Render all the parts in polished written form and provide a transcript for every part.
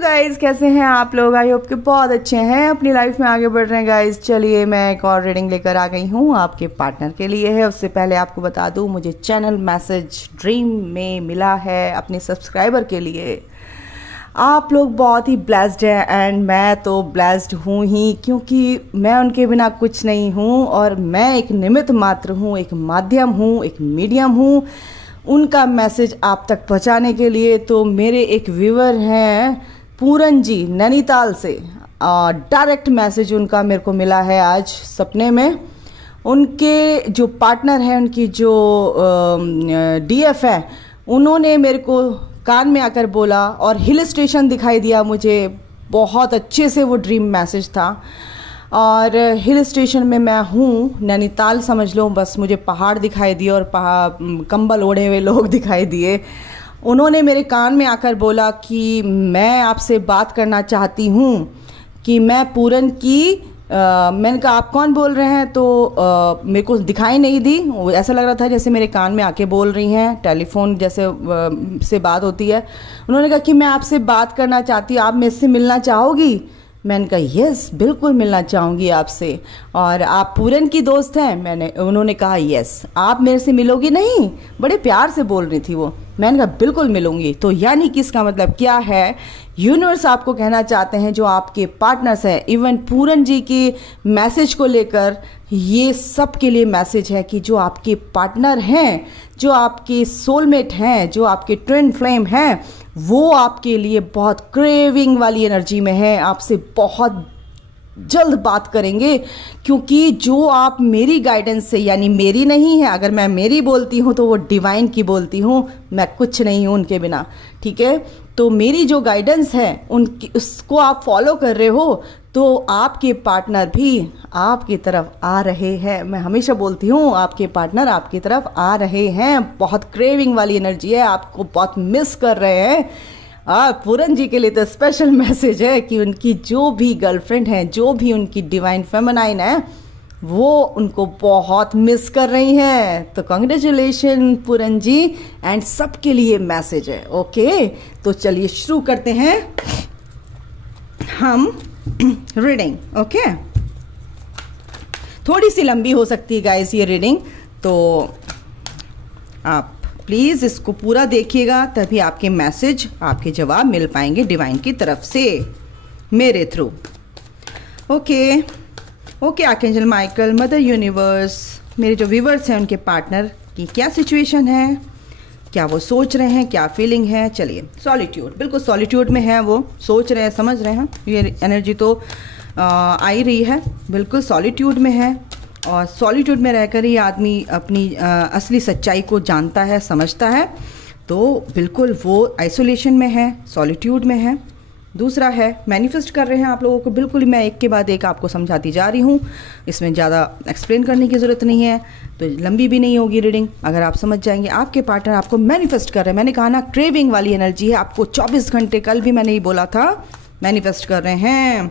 Guys, कैसे हैं आप लोग? आई होप कि बहुत अच्छे हैं, अपनी लाइफ में आगे बढ़ रहे हैं गाइज। चलिए मैं एक और रीडिंग लेकर आ गई हूँ आपके पार्टनर के लिए है। उससे पहले आपको बता दूँ, मुझे चैनल मैसेज ड्रीम में मिला है अपने सब्सक्राइबर के लिए। आप लोग बहुत ही ब्लेस्ड हैं एंड मैं तो ब्लेस्ड हूँ ही, क्योंकि मैं उनके बिना कुछ नहीं हूँ और मैं एक निमित्त मात्र हूँ, एक माध्यम हूँ, एक मीडियम हूँ उनका मैसेज आप तक पहुंचाने के लिए। तो मेरे एक व्यूअर हैं पूरन जी नैनीताल से, डायरेक्ट मैसेज उनका मेरे को मिला है आज सपने में। उनके जो पार्टनर हैं, उनकी जो डीएफ है, उन्होंने मेरे को कान में आकर बोला और हिल स्टेशन दिखाई दिया मुझे। बहुत अच्छे से वो ड्रीम मैसेज था और हिल स्टेशन में मैं हूँ, नैनीताल समझ लो। बस मुझे पहाड़ दिखाई दिए और कंबल ओढ़े हुए लोग दिखाई दिए। उन्होंने मेरे कान में आकर बोला कि मैं आपसे बात करना चाहती हूँ, कि मैं पूरन की मैंने कहा आप कौन बोल रहे हैं? तो मेरे को दिखाई नहीं दी, ऐसा लग रहा था जैसे मेरे कान में आके बोल रही हैं, टेलीफोन जैसे से बात होती है। उन्होंने कहा कि मैं आपसे बात करना चाहती हूँ, आप मेरे से मिलना चाहोगी? मैंने कहा यस, बिल्कुल मिलना चाहूँगी आपसे। और आप पूरन की दोस्त हैं? उन्होंने कहा यस। आप मेरे से मिलोगी? नहीं, बड़े प्यार से बोल रही थी वो। मैंने कहा बिल्कुल मिलूंगी। तो यानी कि इसका मतलब क्या है, यूनिवर्स आपको कहना चाहते हैं जो आपके पार्टनर्स हैं, इवन पूरन जी के मैसेज को लेकर ये सब के लिए मैसेज है कि जो आपके पार्टनर हैं, जो आपके सोलमेट हैं, जो आपके ट्विन फ्लेम हैं, वो आपके लिए बहुत क्रेविंग वाली एनर्जी में है, आपसे बहुत जल्द बात करेंगे। क्योंकि जो आप मेरी गाइडेंस से, यानी मेरी नहीं है, अगर मैं मेरी बोलती हूँ तो वो डिवाइन की बोलती हूँ, मैं कुछ नहीं हूँ उनके बिना, ठीक है? तो मेरी जो गाइडेंस है उनकी, उसको आप फॉलो कर रहे हो तो आपके पार्टनर भी आपकी तरफ आ रहे हैं। मैं हमेशा बोलती हूँ आपके पार्टनर आपकी तरफ आ रहे हैं। बहुत क्रेविंग वाली एनर्जी है, आपको बहुत मिस कर रहे हैं। पूरन जी के लिए तो स्पेशल मैसेज है कि उनकी जो भी गर्लफ्रेंड है, जो भी उनकी डिवाइन फेमिनाइन है, वो उनको बहुत मिस कर रही हैं। तो कांग्रेचुलेशन पूरन जी, एंड सबके लिए मैसेज है। ओके, तो चलिए शुरू करते हैं हम रीडिंग। ओके, थोड़ी सी लंबी हो सकती है गाइस ये रीडिंग, तो आप प्लीज़ इसको पूरा देखिएगा, तभी आपके मैसेज, आपके जवाब मिल पाएंगे डिवाइन की तरफ से मेरे through. Okay okay, archangel Michael, mother universe, मेरे जो व्यूवर्स हैं उनके पार्टनर की क्या सिचुएशन है, क्या वो सोच रहे हैं, क्या फीलिंग है? चलिए, सॉलिट्यूड, बिल्कुल सॉलिट्यूड में है वो, सोच रहे हैं, समझ रहे हैं, ये एनर्जी तो आ ही रही है, बिल्कुल सॉलिट्यूड में है। और सॉलिट्यूड में रहकर ही आदमी अपनी असली सच्चाई को जानता है, समझता है। तो बिल्कुल वो आइसोलेशन में है, सॉलिट्यूड में है। दूसरा है मैनिफेस्ट कर रहे हैं आप लोगों को। बिल्कुल मैं एक के बाद एक आपको समझाती जा रही हूँ, इसमें ज़्यादा एक्सप्लेन करने की ज़रूरत नहीं है, तो लंबी भी नहीं होगी रीडिंग अगर आप समझ जाएंगे। आपके पार्टनर आपको मैनिफेस्ट कर रहे हैं, मैंने कहा ना क्रेविंग वाली एनर्जी है, आपको 24 घंटे, कल भी मैंने ही बोला था, मैनिफेस्ट कर रहे हैं।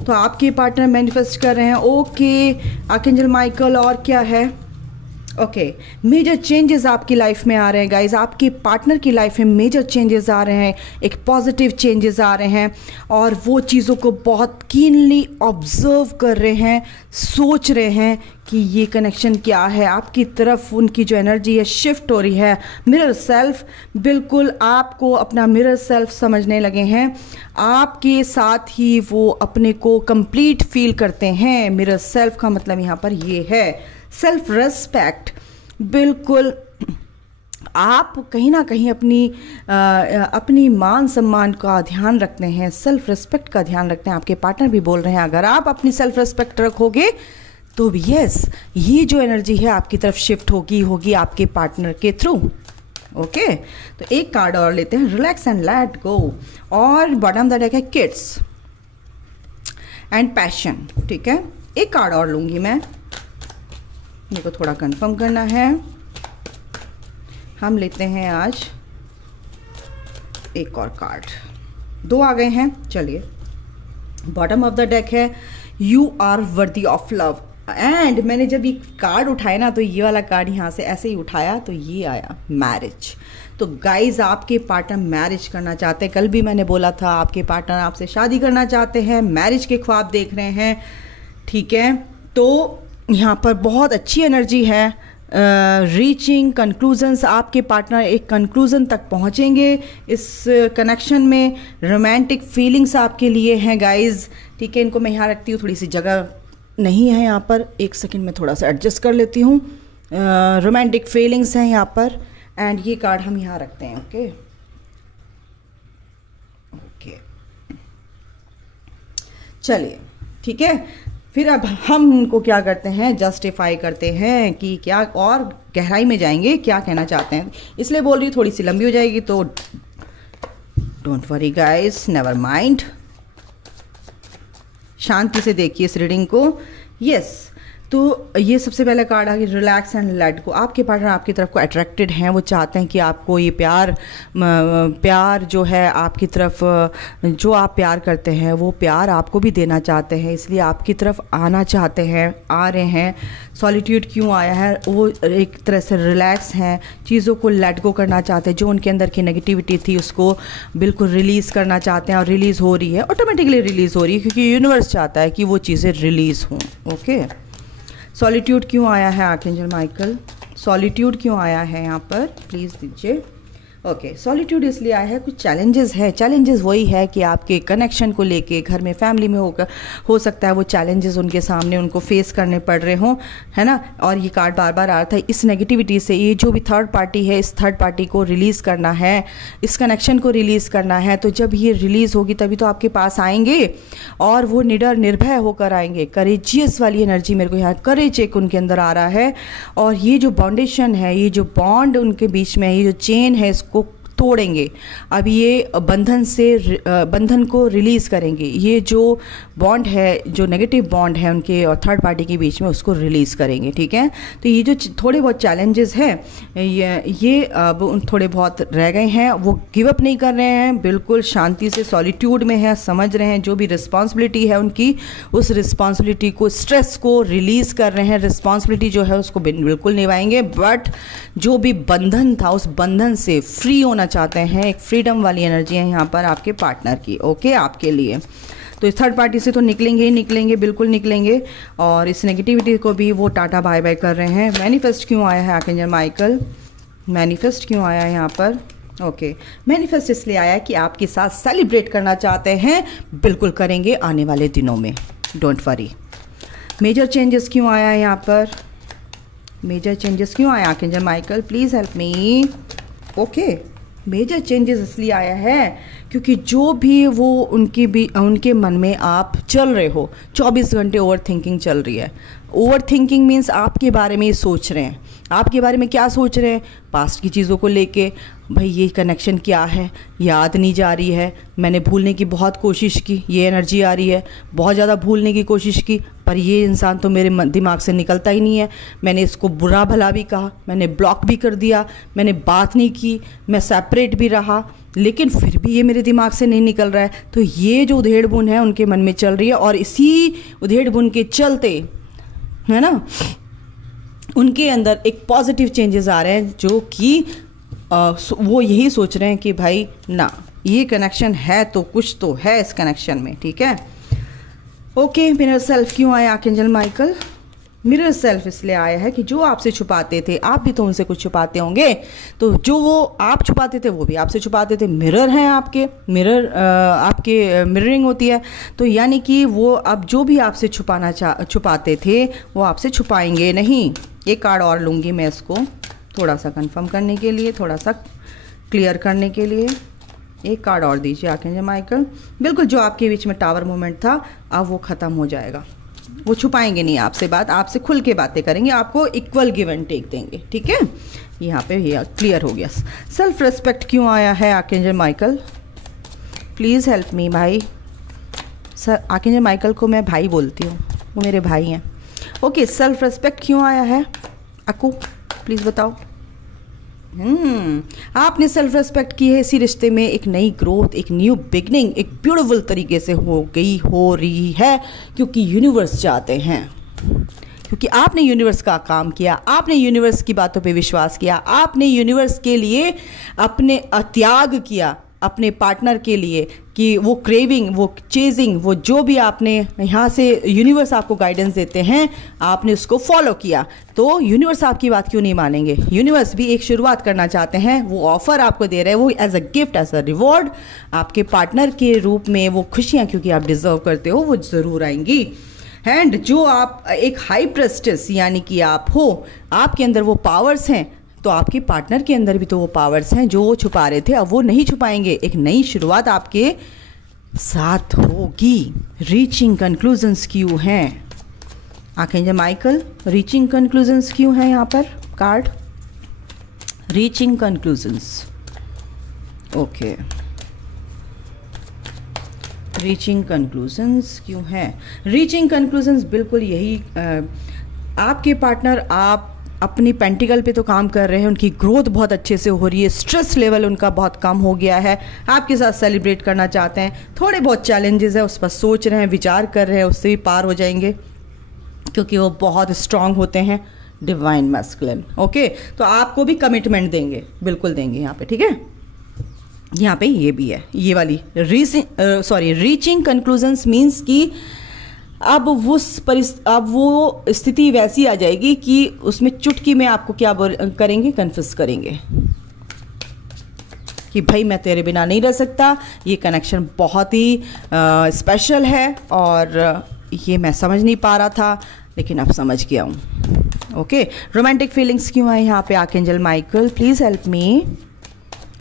तो आपके पार्टनर मैनिफेस्ट कर रहे हैं। ओके आर्कएंजल माइकल, और क्या है? ओके, मेजर चेंजेस आपकी लाइफ में आ रहे हैं गाइज, आपके पार्टनर की लाइफ में मेजर चेंजेस आ रहे हैं, एक पॉजिटिव चेंजेस आ रहे हैं, और वो चीज़ों को बहुत कीनली ऑब्जर्व कर रहे हैं, सोच रहे हैं कि ये कनेक्शन क्या है। आपकी तरफ उनकी जो एनर्जी है शिफ्ट हो रही है। मिरर सेल्फ, बिल्कुल आपको अपना मिरर सेल्फ समझने लगे हैं, आपके साथ ही वो अपने को कंप्लीट फील करते हैं। मिरर सेल्फ का मतलब यहाँ पर ये है सेल्फ रेस्पेक्ट। बिल्कुल आप कहीं ना कहीं अपनी मान सम्मान का ध्यान रखते हैं, सेल्फ रिस्पेक्ट का ध्यान रखते हैं। आपके पार्टनर भी बोल रहे हैं अगर आप अपनी सेल्फ रिस्पेक्ट रखोगे तो यस, ये जो एनर्जी है आपकी तरफ शिफ्ट होगी आपके पार्टनर के थ्रू। ओके, तो एक कार्ड और लेते हैं, रिलैक्स एंड लेट गो। और बॉटम द डेक है किड्स एंड पैशन, ठीक है? एक कार्ड और लूंगी मैं, मेरे को थोड़ा कंफर्म करना है। हम लेते हैं आज एक और कार्ड, 2 आ गए हैं। चलिए, बॉटम ऑफ द डेक है you are worthy of love. And मैंने जब ये कार्ड उठाया ना, तो ये वाला कार्ड यहाँ से ऐसे ही उठाया तो ये आया मैरिज। तो गाइज आपके पार्टनर मैरिज करना चाहते हैं, कल भी मैंने बोला था आपके पार्टनर आपसे शादी करना चाहते हैं, मैरिज के ख्वाब देख रहे हैं, ठीक है। तो यहाँ पर बहुत अच्छी एनर्जी है, रीचिंग कंक्लूजन्स, आपके पार्टनर एक कंक्लूजन तक पहुँचेंगे इस कनेक्शन में, रोमांटिक फीलिंग्स आपके लिए हैं गाइज, ठीक है। इनको मैं यहाँ रखती हूँ, थोड़ी सी जगह नहीं है यहाँ पर, एक सेकंड में थोड़ा सा एडजस्ट कर लेती हूँ। रोमांटिक फीलिंग्स हैं यहाँ पर, एंड ये कार्ड हम यहाँ रखते हैं। ओके ओके, चलिए ठीक है। फिर अब हम उनको क्या करते हैं, जस्टिफाई करते हैं कि क्या, और गहराई में जाएंगे क्या कहना चाहते हैं, इसलिए बोल रही हूँ थोड़ी सी लंबी हो जाएगी, तो don't worry guys, never mind, शांति से देखिए इस रीडिंग को। यस, तो ये सबसे पहला कार्ड आ गया रिलैक्स एंड लेट गो। आपके पार्टनर आपकी तरफ को अट्रैक्टेड हैं, वो चाहते हैं कि आपको ये प्यार जो है आपकी तरफ, जो आप प्यार करते हैं वो प्यार आपको भी देना चाहते हैं, इसलिए आपकी तरफ आना चाहते हैं, आ रहे हैं। सॉलिट्यूड क्यों आया है, वो एक तरह से रिलैक्स हैं, चीज़ों को लेट गो करना चाहते हैं, जो उनके अंदर की नेगेटिविटी थी उसको बिल्कुल रिलीज़ करना चाहते हैं, और रिलीज़ हो रही है, ऑटोमेटिकली रिलीज़ हो रही है, क्योंकि यूनिवर्स चाहता है कि वो चीज़ें रिलीज़ हों। ओके, सॉलिट्यूड क्यों आया है आर्कएंजल माइकल, सॉलिट्यूड क्यों आया है यहाँ पर, प्लीज़ दीजिए। ओके, सॉलिट्यूड इसलिए आया है, कुछ चैलेंजेस है, चैलेंजेस वही है कि आपके कनेक्शन को लेके घर में फैमिली में हो सकता है वो चैलेंजेस उनके सामने उनको फेस करने पड़ रहे हों, है ना। और ये कार्ड बार बार आ रहा था, इस नेगेटिविटी से, ये जो भी थर्ड पार्टी है, इस थर्ड पार्टी को रिलीज़ करना है, इस कनेक्शन को रिलीज़ करना है। तो जब ये रिलीज़ होगी तभी तो आपके पास आएंगे, और वो निडर निर्भय होकर आएंगे। करेजियस वाली एनर्जी मेरे को यहाँ, करेज एक उनके अंदर आ रहा है, और ये जो बाउंडेशन है, ये जो बॉन्ड उनके बीच में, ये जो चेन है, को तोड़ेंगे। अब ये बंधन को रिलीज़ करेंगे, ये जो बॉन्ड है, जो नेगेटिव बॉन्ड है उनके और थर्ड पार्टी के बीच में, उसको रिलीज़ करेंगे, ठीक है। तो ये जो थोड़े बहुत चैलेंजेस हैं, ये अब थोड़े बहुत रह गए हैं, वो गिव अप नहीं कर रहे हैं, बिल्कुल शांति से सॉलिट्यूड में है, समझ रहे हैं जो भी रिस्पॉन्सिबिलिटी है उनकी, उस रिस्पॉन्सिबिलिटी को, स्ट्रेस को रिलीज़ कर रहे हैं, रिस्पॉन्सिबिलिटी जो है उसको बिल्कुल निभाएंगे, बट जो भी बंधन था उस बंधन से फ्री होना चाहते हैं। एक फ्रीडम वाली एनर्जी है यहाँ पर आपके पार्टनर की। ओके, आपके लिए तो इस थर्ड पार्टी से तो निकलेंगे ही निकलेंगे, बिल्कुल निकलेंगे, और इस नेगेटिविटी को भी वो टाटा बाय बाय कर रहे हैं। मैनिफेस्ट क्यों आया है आर्कएंजल माइकल, मैनिफेस्ट क्यों आया है यहाँ पर। ओके, मैनिफेस्ट इसलिए आया कि आपके साथ सेलिब्रेट करना चाहते हैं, बिल्कुल करेंगे आने वाले दिनों में, डोंट वरी। मेजर चेंजेस क्यों आया है यहाँ पर, मेजर चेंजेस क्यों आया archangel Michael, please help me. Okay, major changes इसलिए आया है क्योंकि जो भी वो उनके मन में आप चल रहे हो, 24 घंटे ओवर थिंकिंग चल रही है। ओवर थिंकिंग मीन्स आपके बारे में ही सोच रहे हैं। आपके बारे में क्या सोच रहे हैं, पास्ट की चीज़ों को लेके, भाई ये कनेक्शन क्या है, याद नहीं जा रही है, मैंने भूलने की बहुत कोशिश की, ये एनर्जी आ रही है, बहुत ज़्यादा भूलने की कोशिश की, पर ये इंसान तो मेरे दिमाग से निकलता ही नहीं है, मैंने इसको बुरा भला भी कहा, मैंने ब्लॉक भी कर दिया, मैंने बात नहीं की, मैं सेपरेट भी रहा, लेकिन फिर भी ये मेरे दिमाग से नहीं निकल रहा है। तो ये जो उधेड़ बुन है उनके मन में चल रही है, और इसी उधेड़ बुन के चलते, है ना, उनके अंदर एक पॉजिटिव चेंजेस आ रहे हैं, जो कि वो यही सोच रहे हैं कि भाई ना, ये कनेक्शन है तो कुछ तो है इस कनेक्शन में, ठीक है। ओके, मिरर सेल्फ क्यों आया आर्कएंजल माइकल, मिरर सेल्फ इसलिए आया है कि जो आपसे छुपाते थे, आप भी तो उनसे कुछ छुपाते होंगे, तो जो वो आप छुपाते थे वो भी आपसे छुपाते थे। मिरर हैं आपके, मिरर आपके मिररिंग होती है, तो यानी कि वो अब जो भी आपसे छुपाते थे वो आपसे छुपाएंगे नहीं। एक कार्ड और लूँगी मैं इसको थोड़ा सा कंफर्म करने के लिए, थोड़ा सा क्लियर करने के लिए। एक कार्ड और दीजिए आर्कएंजल माइकल। बिल्कुल, जो आपके बीच में टावर मूवमेंट था अब वो ख़त्म हो जाएगा, वो छुपाएंगे नहीं आपसे बात, आपसे खुल के बातें करेंगे, आपको इक्वल गिव एंड टेक देंगे, ठीक है। यहाँ पे ये क्लियर हो गया। सेल्फ रिस्पेक्ट क्यों आया है archangel Michael, please help me भाई। सर आर्कएंजल माइकल को मैं भाई बोलती हूँ, वो मेरे भाई हैं। ओके, सेल्फ रिस्पेक्ट क्यों आया है अकू, प्लीज़ बताओ। आपने सेल्फ रिस्पेक्ट की है, इसी रिश्ते में एक नई ग्रोथ, एक न्यू बिगनिंग एक ब्यूटीफुल तरीके से हो रही है, क्योंकि यूनिवर्स चाहते हैं, क्योंकि आपने यूनिवर्स का काम किया, आपने यूनिवर्स की बातों पे विश्वास किया, आपने यूनिवर्स के लिए अपने त्याग किया अपने पार्टनर के लिए, कि वो क्रेविंग, वो चेजिंग, वो जो भी आपने यहाँ से यूनिवर्स आपको गाइडेंस देते हैं, आपने उसको फॉलो किया, तो यूनिवर्स आपकी बात क्यों नहीं मानेंगे। यूनिवर्स भी एक शुरुआत करना चाहते हैं, वो ऑफर आपको दे रहे हैं, वो as a gift, as a reward आपके पार्टनर के रूप में वो खुशियाँ, क्योंकि आप डिजर्व करते हो, वो ज़रूर आएंगी। एंड जो आप एक हाई प्रेस्टिस यानी कि आप हो, आपके अंदर वो पावर्स हैं, तो आपके पार्टनर के अंदर भी तो वो पावर्स हैं जो वो छुपा रहे थे, अब वो नहीं छुपाएंगे। एक नई शुरुआत आपके साथ होगी। रीचिंग कंक्लूजन्स क्यों हैं आर्कएंजल माइकल? रीचिंग कंक्लूजन्स क्यों हैं यहाँ पर card? Reaching conclusions, okay, reaching conclusions क्यों हैं? रीचिंग कंक्लूजन्स बिल्कुल यही, आपके पार्टनर, आप अपनी पेंटिकल पे तो काम कर रहे हैं, उनकी ग्रोथ बहुत अच्छे से हो रही है, स्ट्रेस लेवल उनका बहुत कम हो गया है, आपके साथ सेलिब्रेट करना चाहते हैं। थोड़े बहुत चैलेंजेस है, उस पर सोच रहे हैं, विचार कर रहे हैं, उससे भी पार हो जाएंगे, क्योंकि वो बहुत स्ट्रांग होते हैं, डिवाइन मैस्कुलिन। ओके, तो आपको भी कमिटमेंट देंगे, बिल्कुल देंगे यहाँ पे, ठीक है। यहाँ पे ये भी है, ये वाली रीचिंग कंक्लूजन्स मीन्स कि अब वो स्थिति वैसी आ जाएगी कि उसमें चुटकी में आपको क्या करेंगे, कन्फ्यूज करेंगे कि भाई मैं तेरे बिना नहीं रह सकता, ये कनेक्शन बहुत ही स्पेशल है और ये मैं समझ नहीं पा रहा था, लेकिन अब समझ गया हूँ। ओके, रोमांटिक फीलिंग्स क्यों है यहाँ पे archangel Michael? Please help me.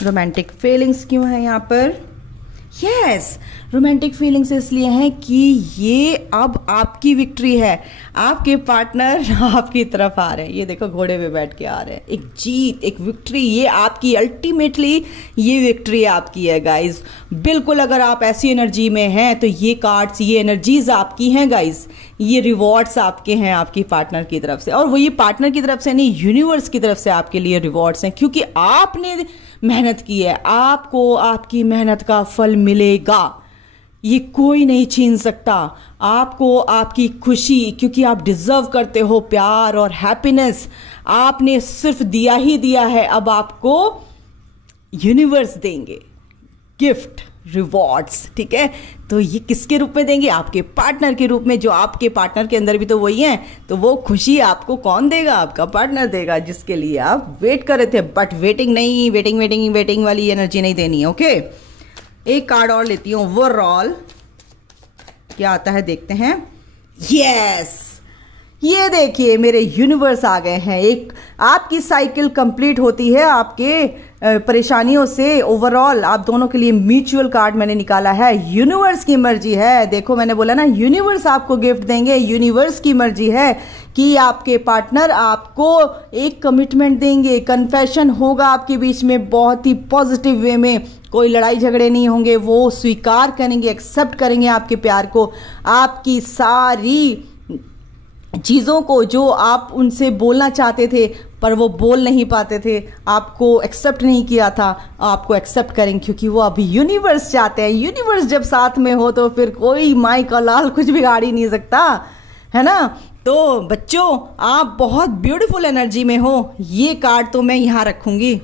Romantic feelings क्यों है यहाँ पर? यस, रोमांटिक फीलिंग्स इसलिए हैं कि ये अब आपकी विक्ट्री है, आपके पार्टनर आपकी तरफ आ रहे हैं, ये देखो घोड़े पे बैठ के आ रहे हैं, एक जीत, एक विक्ट्री, ये आपकी अल्टीमेटली ये विक्ट्री आपकी है गाइज। बिल्कुल, अगर आप ऐसी एनर्जी में हैं तो ये कार्ड्स, ये एनर्जीज आपकी हैं गाइज, ये रिवॉर्ड्स आपके हैं आपकी पार्टनर की तरफ से, और वो ये पार्टनर की तरफ से नहीं, यूनिवर्स की तरफ से आपके लिए रिवॉर्ड्स हैं, क्योंकि आपने मेहनत की है, आपको आपकी मेहनत का फल मिलेगा, ये कोई नहीं छीन सकता आपको, आपकी खुशी, क्योंकि आप डिजर्व करते हो प्यार और हैप्पीनेस, आपने सिर्फ दिया ही दिया है, अब आपको यूनिवर्स देंगे गिफ्ट, रिवॉर्ड्स, ठीक है। तो ये किसके रूप में देंगे? आपके पार्टनर के रूप में, जो आपके पार्टनर के अंदर भी तो वही हैं, तो वो खुशी आपको कौन देगा? आपका पार्टनर देगा, जिसके लिए आप वेट कर रहे थे, बट वेटिंग वाली एनर्जी नहीं देनी है। ओके, एक कार्ड और लेती हूँ, ओवरऑल क्या आता है देखते हैं। यस, ये देखिए मेरे यूनिवर्स आ गए हैं। एक आपकी साइकिल कंप्लीट होती है आपके परेशानियों से। ओवरऑल आप दोनों के लिए म्यूचुअल कार्ड मैंने निकाला है। यूनिवर्स की मर्जी है, देखो मैंने बोला ना, यूनिवर्स आपको गिफ्ट देंगे। यूनिवर्स की मर्जी है कि आपके पार्टनर आपको एक कमिटमेंट देंगे, कन्फेशन होगा आपके बीच में, बहुत ही पॉजिटिव वे में, कोई लड़ाई झगड़े नहीं होंगे, वो स्वीकार करेंगे, एक्सेप्ट करेंगे आपके प्यार को, आपकी सारी चीज़ों को जो आप उनसे बोलना चाहते थे पर वो बोल नहीं पाते थे, आपको एक्सेप्ट नहीं किया था, आपको एक्सेप्ट करेंगे, क्योंकि वो अभी यूनिवर्स चाहते हैं। यूनिवर्स जब साथ में हो तो फिर कोई माई का लाल कुछ बिगाड़ ही नहीं सकता, है ना। तो बच्चों, आप बहुत ब्यूटीफुल एनर्जी में हो। ये कार्ड तो मैं यहाँ रखूंगी,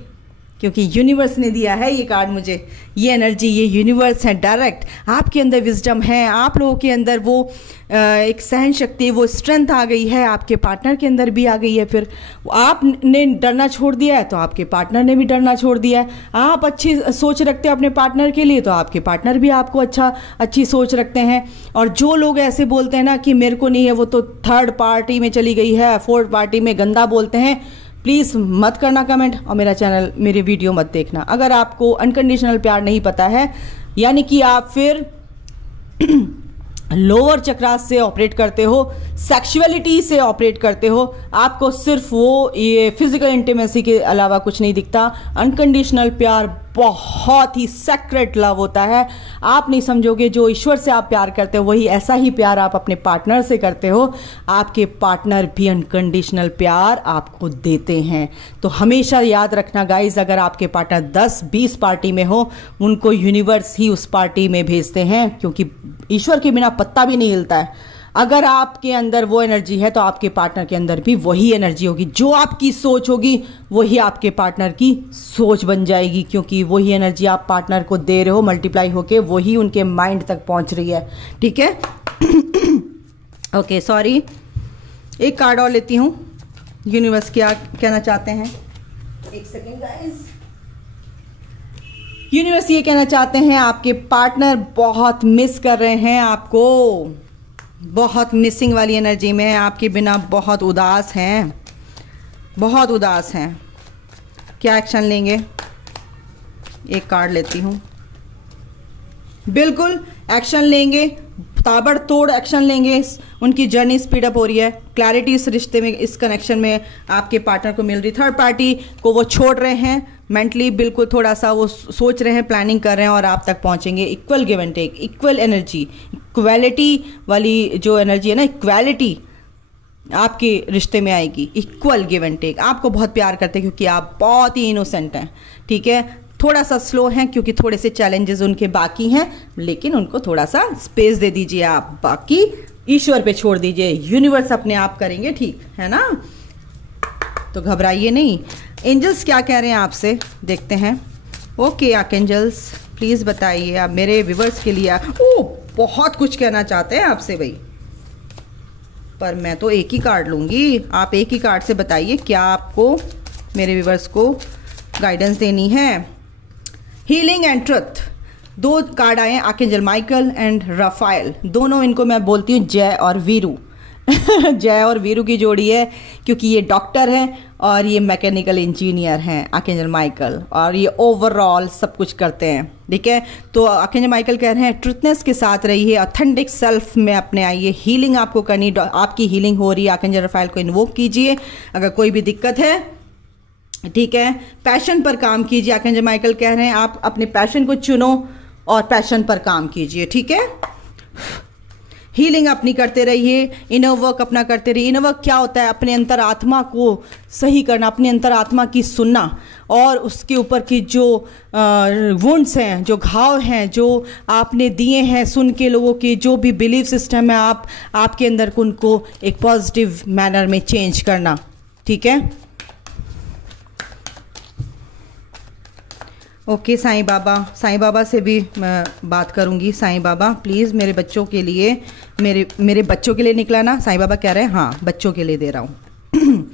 क्योंकि यूनिवर्स ने दिया है ये कार्ड मुझे, ये एनर्जी, ये यूनिवर्स है डायरेक्ट। आपके अंदर विजडम है, आप लोगों के अंदर वो एक सहन शक्ति, वो स्ट्रेंथ आ गई है, आपके पार्टनर के अंदर भी आ गई है। फिर आपने डरना छोड़ दिया है तो आपके पार्टनर ने भी डरना छोड़ दिया है। आप अच्छी सोच रखते हो अपने पार्टनर के लिए तो आपके पार्टनर भी आपको अच्छी सोच रखते हैं। और जो लोग ऐसे बोलते हैं ना कि मेरे को नहीं है, वो तो थर्ड पार्टी में चली गई है, फोर्थ पार्टी में, गंदा बोलते हैं, प्लीज़ मत करना कमेंट, और मेरे वीडियो मत देखना। अगर आपको अनकंडीशनल प्यार नहीं पता है, यानी कि आप फिर लोअर चक्रास से ऑपरेट करते हो, सेक्सुअलिटी से ऑपरेट करते हो, आपको सिर्फ वो ये फिजिकल इंटीमेसी के अलावा कुछ नहीं दिखता। अनकंडीशनल प्यार बहुत ही सेक्रेट लव होता है। आप नहीं समझोगे, जो ईश्वर से आप प्यार करते हो वही ऐसा ही प्यार आप अपने पार्टनर से करते हो। आपके पार्टनर भी अनकंडीशनल प्यार आपको देते हैं। तो हमेशा याद रखना गाइज, अगर आपके पार्टनर 10-20 पार्टी में हो, उनको यूनिवर्स ही उस पार्टी में भेजते हैं, क्योंकि ईश्वर के बिना पत्ता भी नहीं हिलता है। अगर आपके अंदर वो एनर्जी है तो आपके पार्टनर के अंदर भी वही एनर्जी होगी। जो आपकी सोच होगी वही आपके पार्टनर की सोच बन जाएगी, क्योंकि वही एनर्जी आप पार्टनर को दे रहे हो, मल्टीप्लाई होके वही उनके माइंड तक पहुंच रही है। ठीक है। ओके सॉरी, एक कार्ड और लेती हूँ। यूनिवर्स क्या कहना चाहते हैं, एक सेकेंड गाइस। यूनिवर्स ये कहना चाहते हैं आपके पार्टनर बहुत मिस कर रहे हैं आपको, बहुत मिसिंग वाली एनर्जी में है, आपके बिना बहुत उदास हैं, बहुत उदास हैं। क्या एक्शन लेंगे, एक कार्ड लेती हूँ। बिल्कुल एक्शन लेंगे, ताबड़तोड़ एक्शन लेंगे। उनकी जर्नी स्पीड अप हो रही है, क्लैरिटी इस रिश्ते में, इस कनेक्शन में आपके पार्टनर को मिल रही। थर्ड पार्टी को वो छोड़ रहे हैं मेंटली, बिल्कुल थोड़ा सा वो सोच रहे हैं, प्लानिंग कर रहे हैं और आप तक पहुंचेंगे। Equal give and take, equal energy, equality वाली जो एनर्जी है ना, इक्वालिटी आपके रिश्ते में आएगी। इक्वल गिव एंड टेक, आपको बहुत प्यार करते हैं क्योंकि आप बहुत ही इनोसेंट हैं। ठीक है, थोड़ा सा स्लो हैं क्योंकि थोड़े से चैलेंजेस उनके बाकी हैं, लेकिन उनको थोड़ा सा स्पेस दे दीजिए आप, बाकी ईश्वर पे छोड़ दीजिए, यूनिवर्स अपने आप करेंगे, ठीक है ना। तो घबराइए नहीं। एंजल्स क्या कह रहे हैं आपसे, देखते हैं। ओके आर्कएंजल्स प्लीज बताइए आप मेरे व्यूअर्स के लिए। ओ बहुत कुछ कहना चाहते हैं आपसे भाई, पर मैं तो एक ही कार्ड लूंगी। आप एक ही कार्ड से बताइए क्या आपको मेरे व्यूअर्स को गाइडेंस देनी है। हीलिंग एंड ट्रुथ, दो कार्ड आए हैं, आर्कएंजल माइकल एंड राफाइल। दोनों इनको मैं बोलती हूँ जय और वीरू। जय और वीरू की जोड़ी है, क्योंकि ये डॉक्टर हैं और ये मैकेनिकल इंजीनियर हैं आर्कएंजल माइकल, और ये ओवरऑल सब कुछ करते हैं। ठीक है, तो आर्कएंजल माइकल कह रहे हैं ट्रुथनेस के साथ रहिए, ऑथेंटिक सेल्फ में अपने आइए, हीलिंग आपको करनी, आपकी हीलिंग हो रही है। आर्कएंजल राफाइल को इन्वोक कीजिए अगर कोई भी दिक्कत है। ठीक है, पैशन पर काम कीजिए। आर्कएंजल माइकल कह रहे हैं आप अपने पैशन को चुनो और पैशन पर काम कीजिए। ठीक है, हीलिंग अपनी करते रहिए, इनर वर्क अपना करते रहिए। इनर वर्क क्या होता है, अपने अंतरात्मा को सही करना, अपनी अंतरात्मा की सुनना, और उसके ऊपर की जो वुंड्स हैं, जो घाव हैं, जो आपने दिए हैं सुन के लोगों के जो भी बिलीफ सिस्टम है, आपके अंदर उनको एक पॉजिटिव मैनर में चेंज करना। ठीक है, ओके साईं बाबा से भी मैं बात करूंगी। साईं बाबा प्लीज़ मेरे बच्चों के लिए, मेरे बच्चों के लिए निकला ना, साईं बाबा कह रहे हैं हाँ बच्चों के लिए दे रहा हूँ।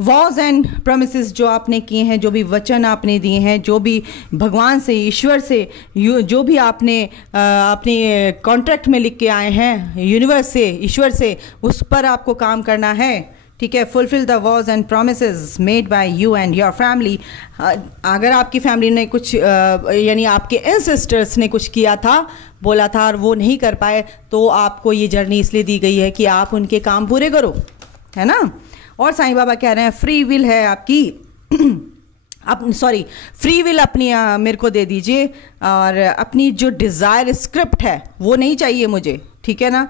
वॉज एंड प्रोमिसेस जो आपने किए हैं, जो भी वचन आपने दिए हैं, जो भी भगवान से, ईश्वर से, जो भी आपने अपने कॉन्ट्रैक्ट में लिख के आए हैं यूनिवर्स से, ईश्वर से, उस पर आपको काम करना है। ठीक है, fulfil the was and promises made by you and your family. अगर आपकी फैमिली ने कुछ यानी आपके एंसेस्टर्स ने कुछ किया था, बोला था और वो नहीं कर पाए, तो आपको ये जर्नी इसलिए दी गई है कि आप उनके काम पूरे करो, है ना। और साईं बाबा कह रहे हैं फ्री विल है आपकी, फ्री विल अपनी मेरे को दे दीजिए, और अपनी जो डिज़ायर स्क्रिप्ट है वो नहीं चाहिए मुझे। ठीक है ना,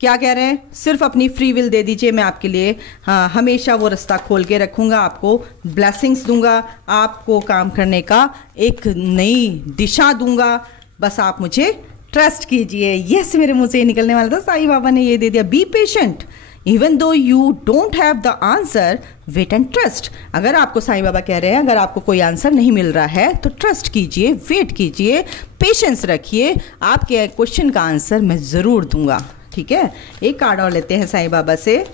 क्या कह रहे हैं, सिर्फ अपनी फ्री विल दे दीजिए, मैं आपके लिए हमेशा वो रास्ता खोल के रखूंगा, आपको ब्लेसिंग्स दूंगा, आपको काम करने का एक नई दिशा दूंगा, बस आप मुझे ट्रस्ट कीजिए। यस, मेरे मुंह से ये निकलने वाला था, साईं बाबा ने ये दे दिया। Be patient even though you don't have the answer, wait and trust. अगर आपको साईं बाबा कह रहे हैं अगर आपको कोई आंसर नहीं मिल रहा है तो ट्रस्ट कीजिए, वेट कीजिए, पेशेंस रखिए, आपके क्वेश्चन का आंसर मैं ज़रूर दूंगा। ठीक है, एक कार्ड और लेते हैं साईं बाबा से।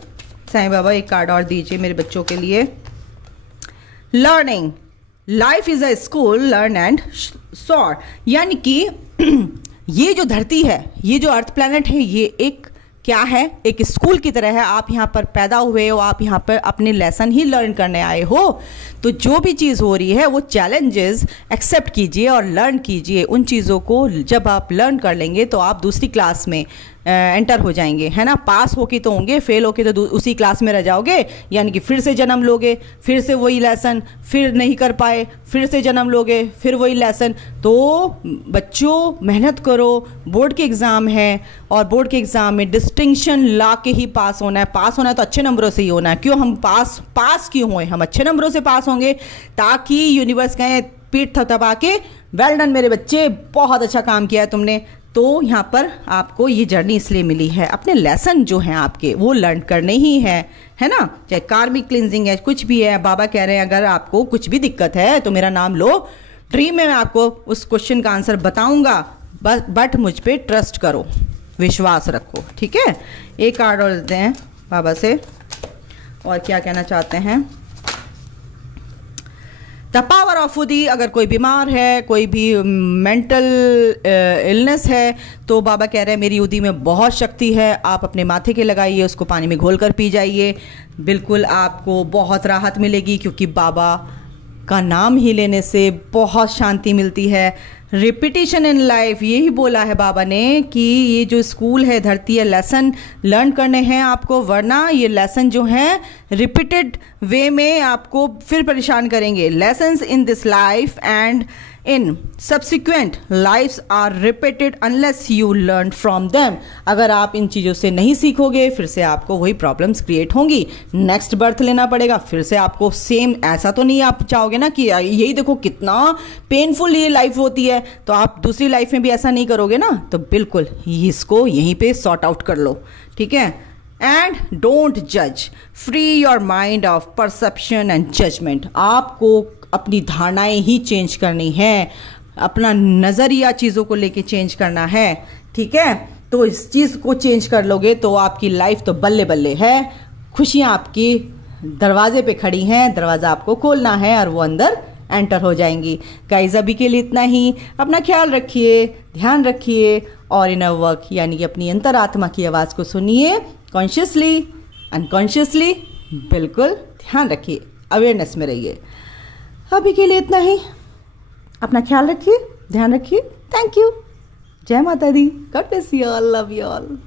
साईं बाबा एक कार्ड और दीजिए मेरे बच्चों के लिए। Learning, life is a school, learn and सोर। यानी कि ये जो धरती है, ये जो अर्थ प्लैनेट है, ये एक क्या है, एक स्कूल की तरह है। आप यहाँ पर पैदा हुए हो, आप यहाँ पर अपने लेसन ही लर्न करने आए हो। तो जो भी चीज़ हो रही है वो चैलेंजेस एक्सेप्ट कीजिए और लर्न कीजिए। उन चीज़ों को जब आप लर्न कर लेंगे तो आप दूसरी क्लास में एंटर हो जाएंगे, है ना। पास होके तो होंगे, फेल होके तो उसी क्लास में रह जाओगे, यानी कि फिर से जन्म लोगे, फिर से वही लेसन, फिर नहीं कर पाए, फिर से जन्म लोगे, फिर वही लेसन। तो बच्चों मेहनत करो, बोर्ड के एग्ज़ाम है और बोर्ड के एग्ज़ाम में डिस्टिंक्शन ला के ही पास होना है। पास होना है तो अच्छे नंबरों से ही होना है। क्यों हम पास क्यों होए, हम अच्छे नंबरों से पास होंगे ताकि यूनिवर्स कहें पीठ थपथपा के, वेल डन मेरे बच्चे, बहुत अच्छा काम किया है तुमने, तो यहाँ पर आपको ये जर्नी इसलिए मिली है, अपने लेसन जो हैं आपके वो लर्न करने ही है ना। चाहे कार्मिक क्लिनजिंग है, कुछ भी है, बाबा कह रहे हैं अगर आपको कुछ भी दिक्कत है तो मेरा नाम लो, ड्रीम में मैं आपको उस क्वेश्चन का आंसर बताऊंगा, बट मुझ पे ट्रस्ट करो, विश्वास रखो, ठीक है। एक कार्ड और देते हैं बाबा से, और क्या कहना चाहते हैं। द पावर ऑफ उदी, अगर कोई बीमार है, कोई भी मेंटल इलनेस है, तो बाबा कह रहे हैं मेरी उदी में बहुत शक्ति है, आप अपने माथे के लगाइए, उसको पानी में घोल कर पी जाइए, बिल्कुल आपको बहुत राहत मिलेगी, क्योंकि बाबा का नाम ही लेने से बहुत शांति मिलती है। रिपीटिशन इन लाइफ, यही बोला है बाबा ने कि ये जो स्कूल है, धरती है, लेसन लर्न करने हैं आपको, वरना ये लेसन जो हैं रिपीटेड वे में आपको फिर परेशान करेंगे। Lessons in this life and in subsequent lifes are repeated unless you learn from them. अगर आप इन चीज़ों से नहीं सीखोगे, फिर से आपको वही प्रॉब्लम्स क्रिएट होंगी, नेक्स्ट बर्थ लेना पड़ेगा, फिर से आपको सेम। ऐसा तो नहीं आप चाहोगे ना कि यही देखो कितना पेनफुल ये लाइफ होती है, तो आप दूसरी लाइफ में भी ऐसा नहीं करोगे ना, तो बिल्कुल इसको यहीं पे सॉर्ट आउट कर लो, ठीक है। एंड डोंट जज, free your mind of perception and judgment. आपको अपनी धारणाएं ही चेंज करनी है, अपना नज़रिया चीज़ों को लेके चेंज करना है, ठीक है। तो इस चीज़ को चेंज कर लोगे तो आपकी लाइफ तो बल्ले बल्ले है, खुशियाँ आपकी दरवाजे पे खड़ी हैं, दरवाज़ा आपको खोलना है और वो अंदर एंटर हो जाएंगी। गाइस अभी के लिए इतना ही, अपना ख्याल रखिए, ध्यान रखिए, और इनर वर्क यानी कि अपनी अंतरात्मा की आवाज़ को सुनिए, कॉन्शियसली अनकॉन्शियसली, बिल्कुल ध्यान रखिए, अवेयरनेस में रहिए। अभी के लिए इतना ही, अपना ख्याल रखिए, ध्यान रखिए, थैंक यू, जय माता दी, God bless you all, love you all.